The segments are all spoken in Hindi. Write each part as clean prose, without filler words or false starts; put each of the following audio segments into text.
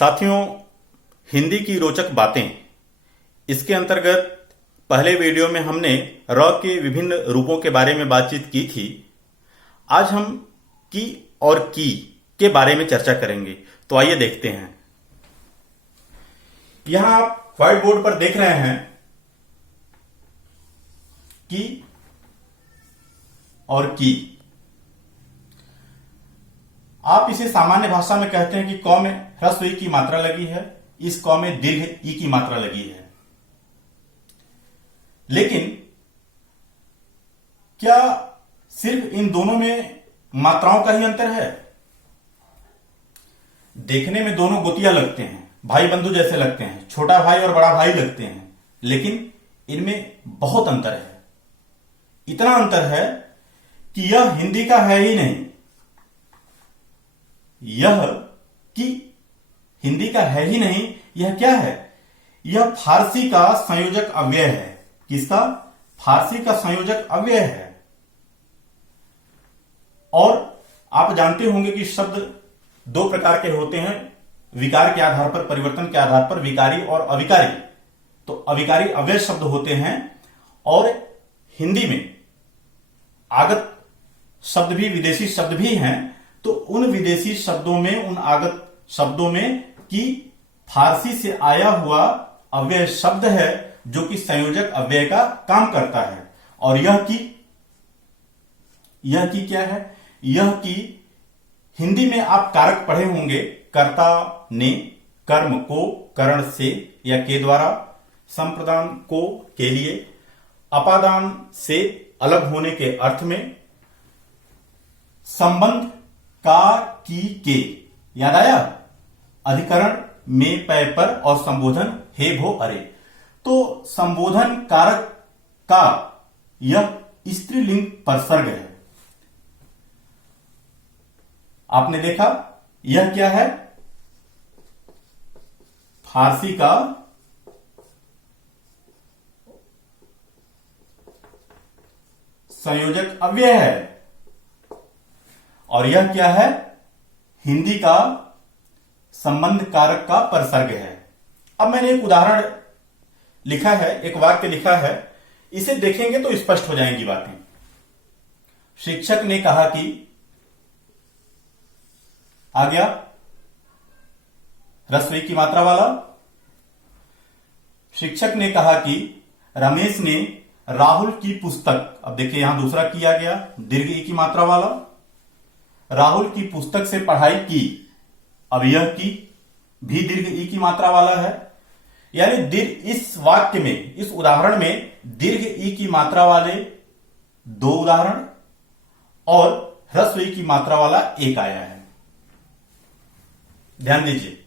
साथियों, हिंदी की रोचक बातें, इसके अंतर्गत पहले वीडियो में हमने र के विभिन्न रूपों के बारे में बातचीत की थी। आज हम की और की के बारे में चर्चा करेंगे। तो आइए देखते हैं। यहां आप व्हाइट बोर्ड पर देख रहे हैं की और की। आप इसे सामान्य भाषा में कहते हैं कि क में ह्रस्व ई की मात्रा लगी है, इस क में दीर्घ ई की मात्रा लगी है। लेकिन क्या सिर्फ इन दोनों में मात्राओं का ही अंतर है? देखने में दोनों गोतिया लगते हैं, भाई बंधु जैसे लगते हैं, छोटा भाई और बड़ा भाई लगते हैं, लेकिन इनमें बहुत अंतर है। इतना अंतर है कि यह हिंदी का है ही नहीं। यह कि हिंदी का है ही नहीं, यह क्या है? यह फारसी का संयोजक अव्यय है। किसका? फारसी का संयोजक अव्यय है। और आप जानते होंगे कि शब्द दो प्रकार के होते हैं, विकार के आधार पर, परिवर्तन के आधार पर, विकारी और अविकारी। तो अविकारी अव्यय शब्द होते हैं और हिंदी में आगत शब्द भी, विदेशी शब्द भी हैं। तो उन विदेशी शब्दों में, उन आगत शब्दों में कि फारसी से आया हुआ अव्यय शब्द है जो कि संयोजक अव्यय का काम करता है। और यह की क्या है? यह की हिंदी में आप कारक पढ़े होंगे, कर्ता ने, कर्म को करण से या के द्वारा, संप्रदान को के लिए, अपादान से अलग होने के अर्थ में, संबंध का की के, याद आया? अधिकरण में पै पर और संबोधन हे भो अरे। तो संबोधन कारक का यह स्त्रीलिंग परसर्ग है। आपने देखा यह क्या है? फारसी का संयोजक अव्यय है। और यह क्या है? हिंदी का संबंध कारक का परसर्ग है। अब मैंने एक उदाहरण लिखा है, एक वाक्य लिखा है, इसे देखेंगे तो स्पष्ट हो जाएंगी बातें। शिक्षक ने कहा कि, आ गया ह्रस्व ई की मात्रा वाला। शिक्षक ने कहा कि रमेश ने राहुल की पुस्तक, अब देखिए यहां दूसरा की आ गया, दीर्घ ई की मात्रा वाला, राहुल की पुस्तक से पढ़ाई की। अब यह की भी दीर्घ ई की मात्रा वाला है। यानी इस वाक्य में, इस उदाहरण में दीर्घ ई की मात्रा वाले दो उदाहरण और ह्रस्व ई की मात्रा वाला एक आया है। ध्यान दीजिए,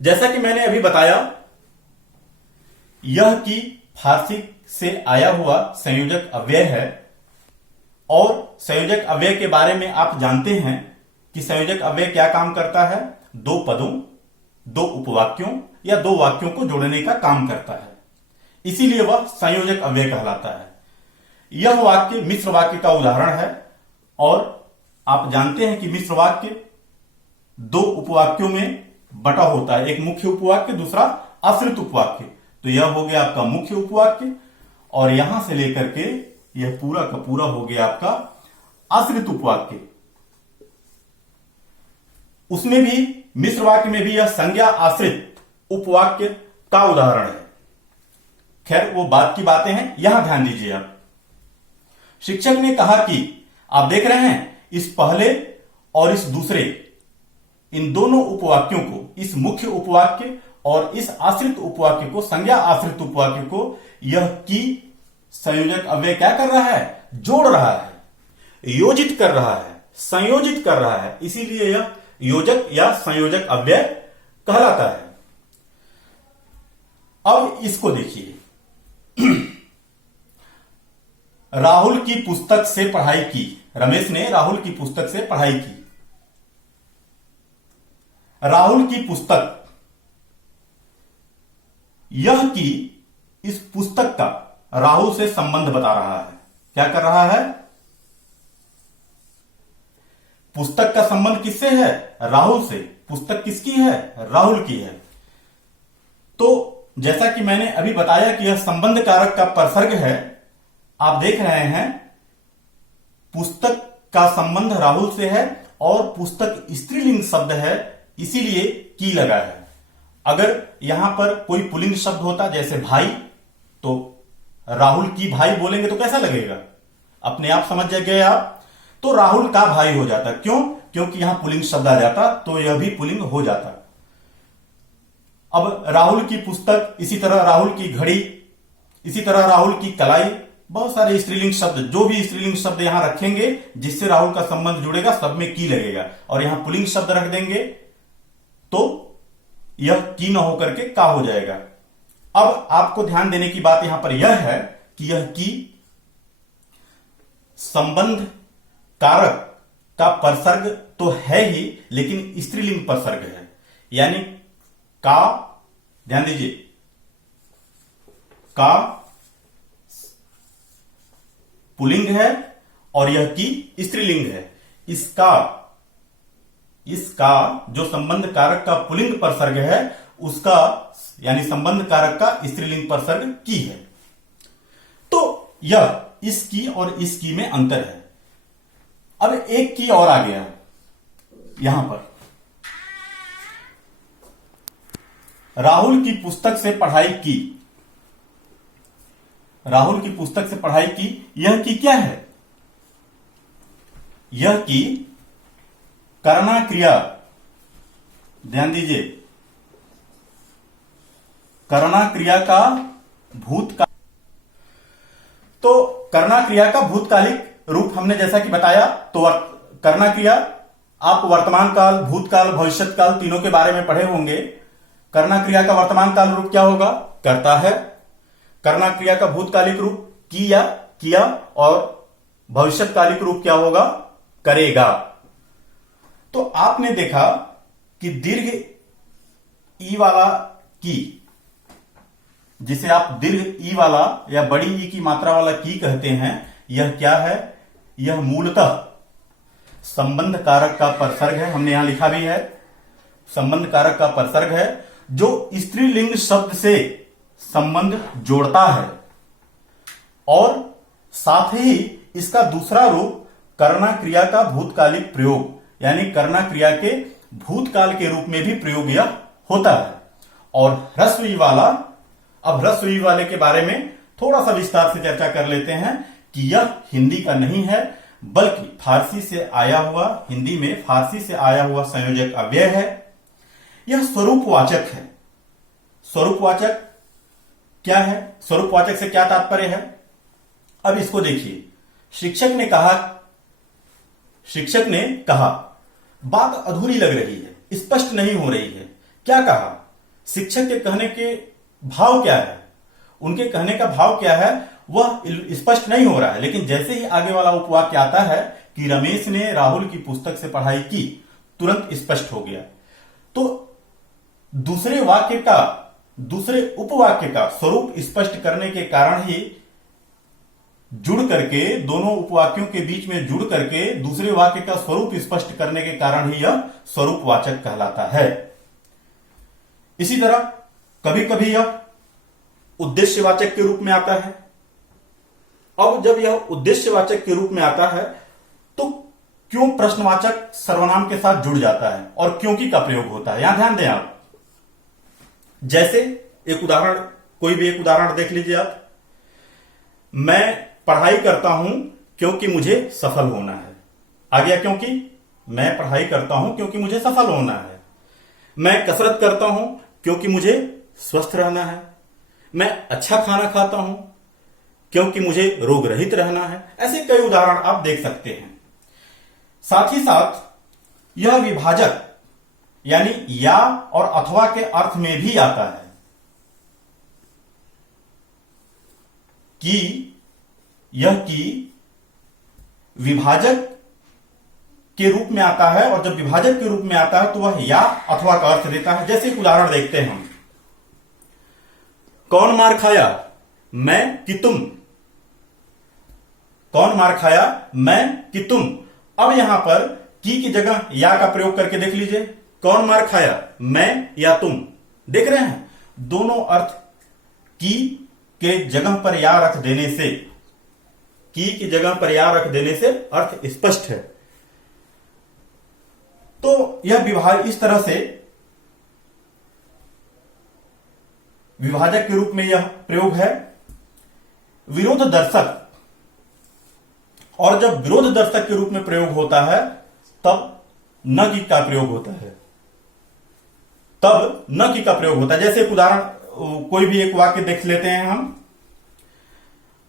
जैसा कि मैंने अभी बताया, यह की फारसी से आया हुआ संयोजक अव्यय है। और संयोजक अव्यय के बारे में आप जानते हैं कि संयोजक अव्यय क्या काम करता है? दो पदों, दो उपवाक्यों या दो वाक्यों को जोड़ने का काम करता है, इसीलिए वह संयोजक अव्यय कहलाता है। यह वाक्य मिश्र वाक्य का उदाहरण है। और आप जानते हैं कि मिश्र वाक्य दो उपवाक्यों में बटा होता है, एक मुख्य उपवाक्य, दूसरा आश्रित उपवाक्य। तो यह हो गया आपका मुख्य उपवाक्य और यहां से लेकर के यह पूरा का पूरा हो गया आपका आश्रित उपवाक्य। उसमें भी, मिश्र वाक्य में भी यह संज्ञा आश्रित उपवाक्य का उदाहरण है। खैर, वो बात की बातें हैं, यहां ध्यान दीजिए आप। शिक्षक ने कहा कि, आप देख रहे हैं इस पहले और इस दूसरे, इन दोनों उपवाक्यों को, इस मुख्य उपवाक्य और इस आश्रित उपवाक्य को, संज्ञा आश्रित उपवाक्य को, यह की संयोजक अव्यय क्या कर रहा है? जोड़ रहा है, योजित कर रहा है, संयोजित कर रहा है। इसीलिए यह योजक या संयोजक अव्यय कहलाता है। अब इसको देखिए। राहुल की पुस्तक से पढ़ाई की। रमेश ने राहुल की पुस्तक से पढ़ाई की। राहुल की पुस्तक, यह की इस पुस्तक का राहुल से संबंध बता रहा है। क्या कर रहा है? पुस्तक का संबंध किससे है? राहुल से। पुस्तक किसकी है? राहुल की है। तो जैसा कि मैंने अभी बताया कि यह संबंध कारक का परसर्ग है, आप देख रहे हैं पुस्तक का संबंध राहुल से है और पुस्तक स्त्रीलिंग शब्द है, इसीलिए की लगा है। अगर यहां पर कोई पुल्लिंग शब्द होता जैसे भाई, तो राहुल की भाई बोलेंगे तो कैसा लगेगा? अपने आप समझ गए आप। तो राहुल का भाई हो जाता। क्यों? क्योंकि यहां पुल्लिंग शब्द आ जाता तो यह भी पुल्लिंग हो जाता। अब राहुल की पुस्तक, इसी तरह राहुल की घड़ी, इसी तरह राहुल की कलाई, बहुत सारे स्त्रीलिंग शब्द, जो भी स्त्रीलिंग शब्द यहां रखेंगे जिससे राहुल का संबंध जुड़ेगा सब में की लगेगा, और यहां पुल्लिंग शब्द रख देंगे तो यह की न होकर के का हो जाएगा। अब आपको ध्यान देने की बात यहां पर यह है कि यह की संबंध कारक का परसर्ग तो है ही, लेकिन स्त्रीलिंग परसर्ग है। यानी का, ध्यान दीजिए, का पुल्लिंग है और यह की स्त्रीलिंग है। इसका जो संबंध कारक का पुल्लिंग परसर्ग है, उसका यानी संबंध कारक का स्त्रीलिंग परसर्ग की है। तो यह इसकी और इसकी में अंतर है। अब एक की और आ गया यहां पर, राहुल की पुस्तक से पढ़ाई की। राहुल की पुस्तक से पढ़ाई की, यह की क्या है? यह की करना क्रिया, ध्यान दीजिए, करना क्रिया का भूतकाल। तो करना क्रिया का भूतकालिक रूप हमने जैसा कि बताया, तो करना क्रिया आप वर्तमान काल, भूतकाल, भविष्य काल तीनों के बारे में पढ़े होंगे। करना क्रिया का वर्तमान काल रूप क्या होगा? करता है। करना क्रिया का भूतकालिक रूप किया, और भविष्यकालिक रूप क्या होगा? करेगा। तो आपने देखा कि दीर्घ ई वाला की, जिसे आप दीर्घ ई वाला या बड़ी ई की मात्रा वाला की कहते हैं, यह क्या है? यह मूलतः संबंध कारक का परसर्ग है। हमने यहां लिखा भी है, संबंध कारक का परसर्ग है जो स्त्रीलिंग शब्द से संबंध जोड़ता है, और साथ ही इसका दूसरा रूप करना क्रिया का भूतकालिक प्रयोग, यानी करना क्रिया के भूतकाल के रूप में भी प्रयोग यह होता है। और ह्रस्व ई वाला, अब ह्रस्व ई वाले के बारे में थोड़ा सा विस्तार से चर्चा कर लेते हैं कि यह हिंदी का नहीं है, बल्कि फारसी से आया हुआ, हिंदी में फारसी से आया हुआ संयोजक अव्यय है। यह स्वरूपवाचक है। स्वरूपवाचक क्या है? स्वरूपवाचक से क्या तात्पर्य है? अब इसको देखिए। शिक्षक ने कहा, बात अधूरी लग रही है, स्पष्ट नहीं हो रही है। क्या कहा? शिक्षक के कहने के भाव क्या है? उनके कहने का भाव क्या है वह स्पष्ट नहीं हो रहा है। लेकिन जैसे ही आगे वाला उपवाक्य आता है कि रमेश ने राहुल की पुस्तक से पढ़ाई की, तुरंत स्पष्ट हो गया। तो दूसरे उपवाक्य का स्वरूप स्पष्ट करने के कारण ही जुड़ करके, दोनों उपवाक्यों के बीच में जुड़ करके दूसरे वाक्य का स्वरूप स्पष्ट करने के कारण ही यह स्वरूपवाचक कहलाता है। इसी तरह कभी कभी यह उद्देश्यवाचक के रूप में आता है। अब जब यह उद्देश्यवाचक के रूप में आता है तो क्यों प्रश्नवाचक सर्वनाम के साथ जुड़ जाता है और क्योंकि का प्रयोग होता है, यहां ध्यान दें आप। जैसे एक उदाहरण, कोई भी एक उदाहरण देख लीजिए आप। मैं पढ़ाई करता हूं क्योंकि मुझे सफल होना है। आ गया क्योंकि। मैं पढ़ाई करता हूं क्योंकि मुझे सफल होना है। मैं कसरत करता हूं क्योंकि मुझे स्वस्थ रहना है। मैं अच्छा खाना खाता हूं क्योंकि मुझे रोग रहित रहना है। ऐसे कई उदाहरण आप देख सकते हैं। साथ ही साथ यह विभाजक यानी या और अथवा के अर्थ में भी आता है कि यह की विभाजक के रूप में आता है, और जब विभाजक के रूप में आता है तो वह या अथवा का अर्थ देता है। जैसे एक उदाहरण देखते हैं हम। कौन मार खाया? मैं कि तुम। कौन मार खाया? मैं कि तुम। अब यहां पर की जगह या का प्रयोग करके देख लीजिए, कौन मार खाया, मैं या तुम। देख रहे हैं, दोनों अर्थ की के जगह पर या रख देने से, की जगह पर या रख देने से अर्थ स्पष्ट है। तो यह विभाग इस तरह से विभाजक के रूप में यह प्रयोग है। विरोध दर्शक, और जब विरोध दर्शक के रूप में प्रयोग होता है तब न की का प्रयोग होता है, तब न की का प्रयोग होता है। जैसे एक उदाहरण, कोई भी एक वाक्य देख लेते हैं हम,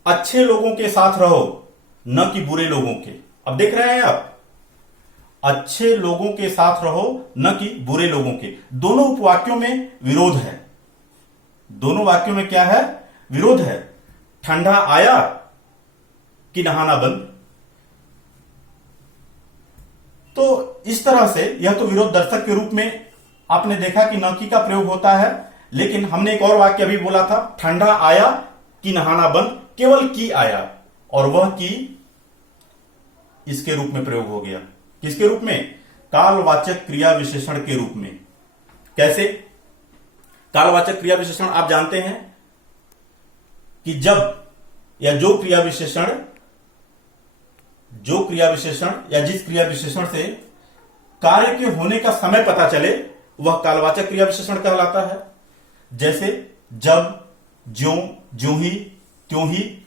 अच्छे लोगों के साथ रहो न कि बुरे लोगों के। अब देख रहे हैं आप, अच्छे लोगों के साथ रहो न कि बुरे लोगों के। दोनों उपवाक्यों में विरोध है, दोनों वाक्यों में क्या है, विरोध है। ठंडा आया कि नहाना बंद। तो इस तरह से यह तो विरोध दर्शक के रूप में आपने देखा कि न की का प्रयोग होता है। लेकिन हमने एक और वाक्य अभी बोला था, ठंडा आया कि नहाना बंद, केवल की आया और वह की इसके रूप में प्रयोग हो गया। किसके रूप में, कालवाचक क्रिया विशेषण के रूप में। कैसे, कालवाचक क्रिया विशेषण आप जानते हैं कि जब या जो क्रिया विशेषण या जिस क्रिया विशेषण से कार्य के होने का समय पता चले वह कालवाचक क्रिया विशेषण कहलाता है। जैसे जब, ज्यों, ज्यों ही, त्यों ही।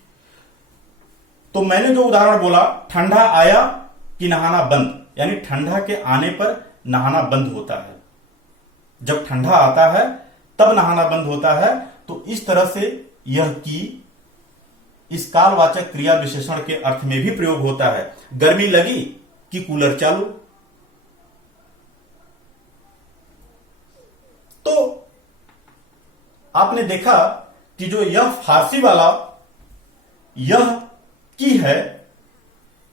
तो मैंने जो उदाहरण बोला, ठंडा आया कि नहाना बंद, यानी ठंडा के आने पर नहाना बंद होता है। जब ठंडा आता है तब नहाना बंद होता है। तो इस तरह से यह की इस कालवाचक क्रिया विशेषण के अर्थ में भी प्रयोग होता है। गर्मी लगी कि कूलर चालू। तो आपने देखा कि जो यह फारसी वाला यह की है,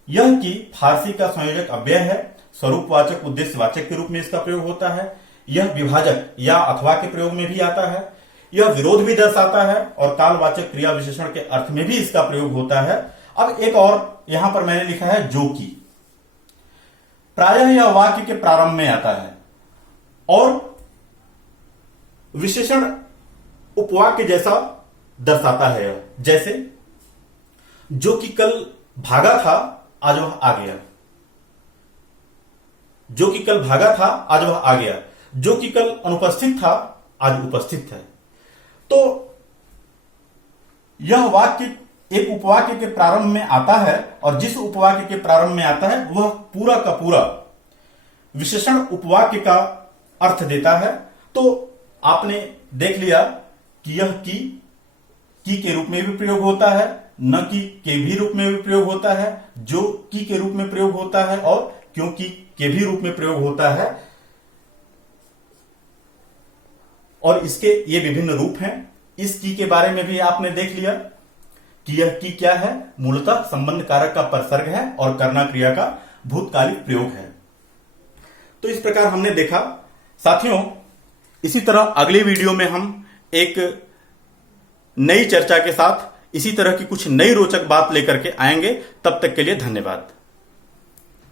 यह की फारसी का संयोजक अव्यय है। स्वरूपवाचक उद्देश्यवाचक के रूप में इसका प्रयोग होता है। यह विभाजक या अथवा के प्रयोग में भी आता है। यह विरोध भी दर्शाता है और कालवाचक क्रिया विशेषण के अर्थ में भी इसका प्रयोग होता है। अब एक और यहां पर मैंने लिखा है जो कि। प्रायः यह वाक्य के प्रारंभ में आता है और विशेषण उपवाक्य जैसा दर्शाता है। जैसे जो कि कल भागा था आज वह आ गया, जो कि कल भागा था आज वह आ गया, जो कि कल अनुपस्थित था आज उपस्थित है। तो यह वाक्य एक उपवाक्य के प्रारंभ में आता है और जिस उपवाक्य के प्रारंभ में आता है वह पूरा का पूरा विशेषण उपवाक्य का अर्थ देता है। तो आपने देख लिया कि यह की के रूप में भी प्रयोग होता है, न की के भी रूप में भी प्रयोग होता है, जो की के रूप में प्रयोग होता है और क्योंकि के भी रूप में प्रयोग होता है। और इसके ये विभिन्न रूप हैं। इस की के बारे में भी आपने देख लिया कि यह की क्या है, मूलतः संबंध कारक का परसर्ग है और करना क्रिया का भूतकालिक प्रयोग है। तो इस प्रकार हमने देखा। साथियों, इसी तरह अगले वीडियो में हम एक नई चर्चा के साथ इसी तरह की कुछ नई रोचक बात लेकर के आएंगे। तब तक के लिए धन्यवाद।